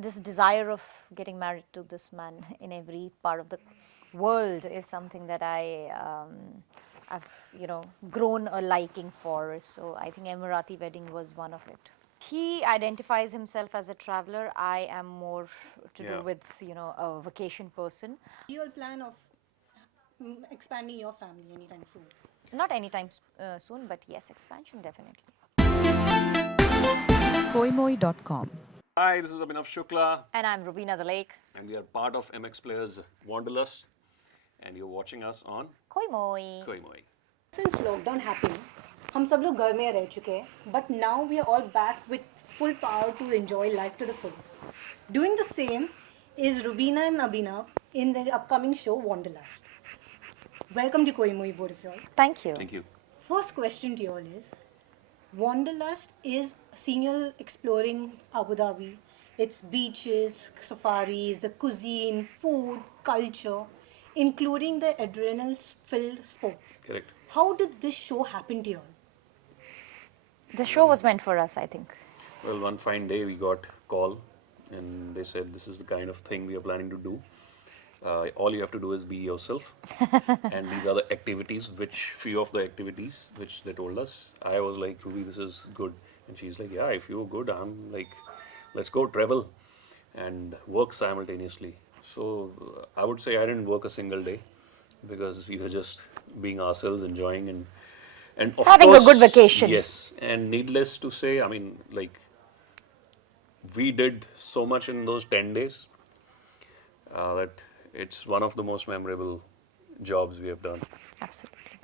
this desire of getting married to this man in every part of the world is something that I've grown a liking for. So I think Emirati wedding was one of it. He identifies himself as a traveler. I am more to do with a vacation person. Do you all plan of expanding your family anytime soon? Not anytime soon, but yes, expansion definitely. koimoi.com. Hi, this is Abhinav Shukla, And I'm Rubina Dilaik. and we are part of MX Players Wanderlust, and you're watching us on Koi moi. Koimoi. Since lockdown happened, हम सब लोग घर में रह चुके हैं, but now we are all back with full power to enjoy life to the fullest. Doing the same is Rubina and Abhinav in their upcoming show Wanderlust. Welcome to Koimoi, both of you all. Thank you. Thank you. First question to you all is, Wanderlust is seeing you all exploring Abu Dhabi. It's beaches, safaris, the cuisine, food, culture, including the adrenaline-filled sports. Correct. How did this show happen to you all? The show was meant for us, I think. Well, one fine day we got call, and they said this is the kind of thing we are planning to do. All you have to do is be yourself, and these are the activities. Few of the activities which they told us. I was like, Ruby, this is good, and she's like, yeah, if you're good, I'm like, let's go travel and work simultaneously. So I would say I didn't work a single day because we were just being ourselves, enjoying and of Having a course, good vacation. Yes, and needless to say, I mean, like, we did so much in those 10 days that it's one of the most memorable jobs we have done. Absolutely.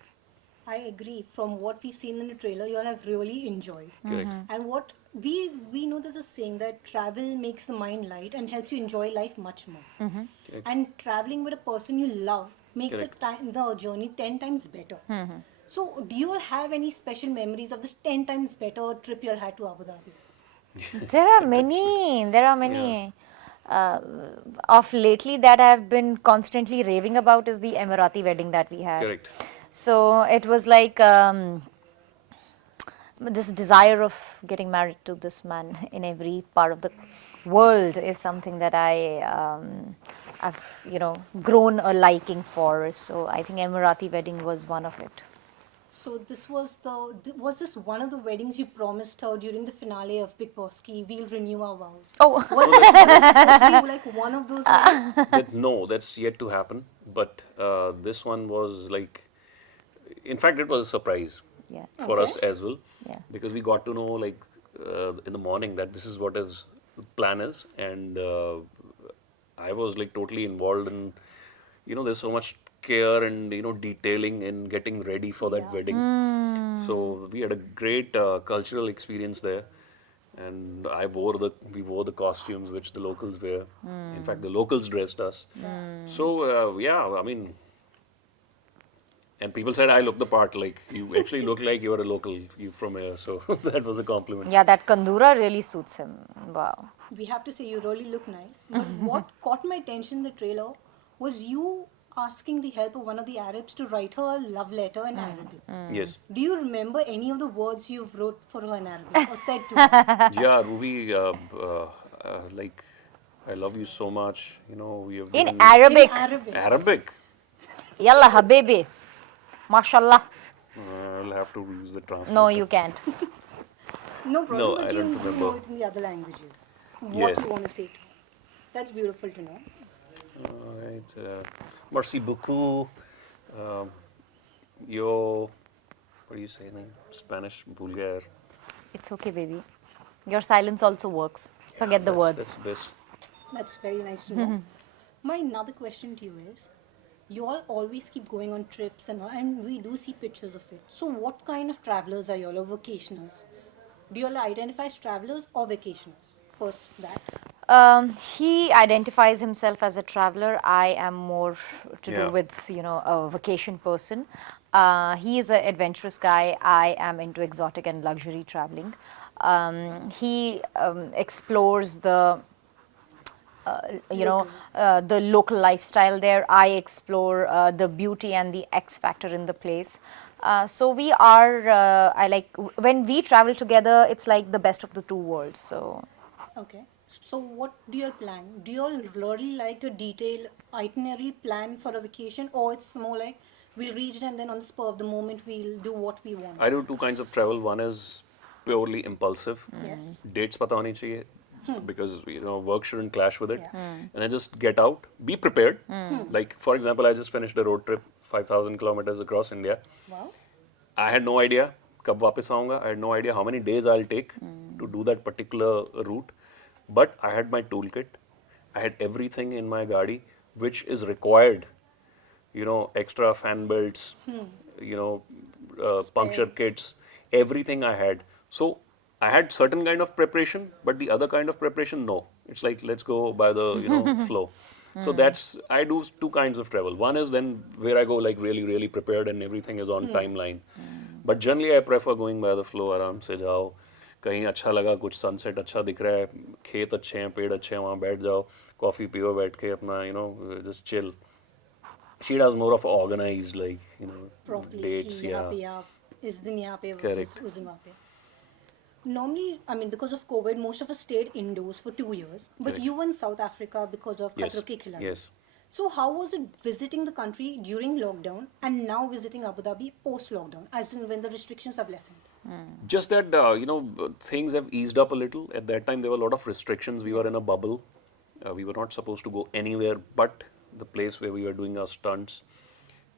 I agree. From what we've seen in the trailer, you all have really enjoyed. Correct. And what we know, there's a saying that travel makes the mind light and helps you enjoy life much more. Correct. And traveling with a person you love makes Correct. the journey 10 times better. So, do you all have any special memories of this 10 times better trip you all had to Abu Dhabi? There are many. Of lately that I've been constantly raving about is the Emirati wedding that we had. Correct. So it was like this desire of getting married to this man in every part of the world is something that I've grown a liking for. So I think Emirati wedding was one of it. So this was this one of the weddings you promised her during the finale of Big Boss Ki, we'll renew our vows? Oh, Was it supposed to be like one of those weddings? No, that's yet to happen. But this one was like, in fact, it was a surprise yeah. for us as well. Yeah. Because we got to know like in the morning that this is what the plan is, and I was like totally involved in, there's so much care and detailing in getting ready for that wedding. So we had a great cultural experience there, and we wore the costumes which the locals wear. In fact, the locals dressed us. So I mean, and people said I look the part. Like, you actually look like you're a local, you from here. So that was a compliment. Yeah, that kandura really suits him. Wow. We have to say you really look nice. But what caught my attention in the trailer was you asking the help of one of the Arabs to write her a love letter in Arabic. Yes. Do you remember any of the words you've wrote for her in Arabic or said to her? Yeah, Ruby, like, I love you so much. We have In given- Arabic. In Arabic. Arabic. Yalla habibi. Mashallah. I'll have to use the translator. No, you can't. No problem, No, but I you don't know remember. it in the other languages. What Yes. you want to say to her. That's beautiful to know. Alright. Merci beaucoup. Yo, what do you say in Spanish? Bulgar. It's okay, baby. Your silence also works. Forget the words. That's best. That's very nice to know. My another question to you is, you all always keep going on trips and we do see pictures of it. So what kind of travelers are you all, or vacationers? Do you all identify as travelers or vacationers? First that. He identifies himself as a traveler. I am more to Yeah. do with a vacation person. He is an adventurous guy. I am into exotic and luxury traveling. He explores the the local lifestyle there. I explore the beauty and the X factor in the place. So we are. I like when we travel together. It's like the best of the two worlds. So Okay. So what do you all plan? Do you all really like a detailed itinerary plan for a vacation, or it's more like we'll reach and then on the spur of the moment we'll do what we want? I do two kinds of travel. One is purely impulsive. Yes. Dates pata honi chahiye because work shouldn't clash with it. Yeah. And then just get out, be prepared. Like for example, I just finished a road trip, 5,000 kilometers across India. Wow. I had no idea कब वापस आऊँगा. I had no idea how many days I'll take to do that particular route. But I had my toolkit. I had everything in my gaadi which is required. Extra fan belts, puncture Spares. kits, everything I had. So I had certain kind of preparation, but the other kind of preparation, no. It's like let's go by the flow. So I do two kinds of travel. One is then where I go like really really prepared and everything is on timeline. But generally I prefer going by the flow. आराम से जाओ, कहीं अच्छा लगा, कुछ sunset अच्छा दिख रहा है, खेत अच्छे हैं, पेड़ अच्छे हैं, वहाँ बैठ जाओ, कॉफी पियो बैठ के अपना just chill. She does more of organized Properly. dates. कि यहाँ Yeah. पे आप इस दिन यहाँ पे Correct. उस दिन वहाँ पे. Normally, I mean, because of COVID, most of us stayed indoors for 2 years. But Correct. you were in South Africa because of Yes. Khatro Ke Khiladi. Yes. So how was it visiting the country during lockdown and now visiting Abu Dhabi post-lockdown, as in when the restrictions have lessened? Just that, things have eased up a little. At that time, there were a lot of restrictions. We were in a bubble. We were not supposed to go anywhere but the place where we were doing our stunts.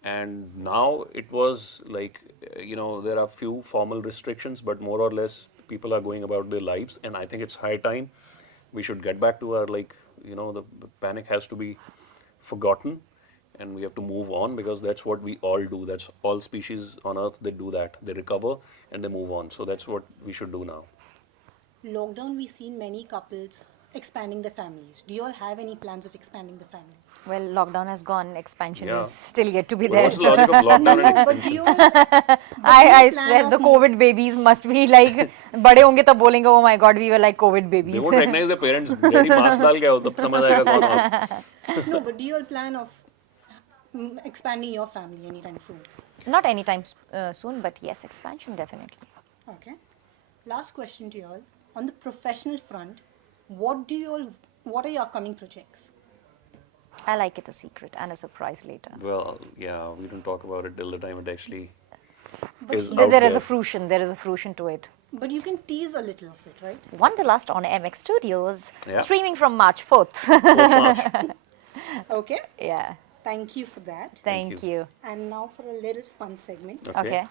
And now it was like, there are few formal restrictions, but more or less people are going about their lives. And I think it's high time we should get back to our, the panic has to be forgotten and we have to move on because that's what we all do. That's all species on earth, they do that. They recover and they move on. So that's what we should do now. Lockdown, we've seen many couples expanding their families. Do you all have any plans of expanding the family? Well, lockdown has gone. Expansion Yeah. is still yet to be Well, there. what's the logic of lockdown and But do expansion? you all, I plan swear of the COVID babies must be like बड़े होंगे तब बोलेंगे oh my god we were like COVID They babies. won't recognize their parents. Daddy mask डाल के आओ तब समझ आएगा कौन हो. no, but do you all plan of expanding your family anytime soon? Not anytime soon, but yes, expansion definitely. Okay. Last question to you all. On the professional front, what are your upcoming projects? I like it a secret and a surprise later. Well, yeah, we don't talk about it till the time it actually But is There out is there. a fruition. There is a fruition to it. But you can tease a little of it, right? Wanderlust on MX Studios, Yeah. streaming from March 4th. 4th March. Okay. Yeah. Thank you for that. Thank you. And now for a little fun segment. Okay. Okay.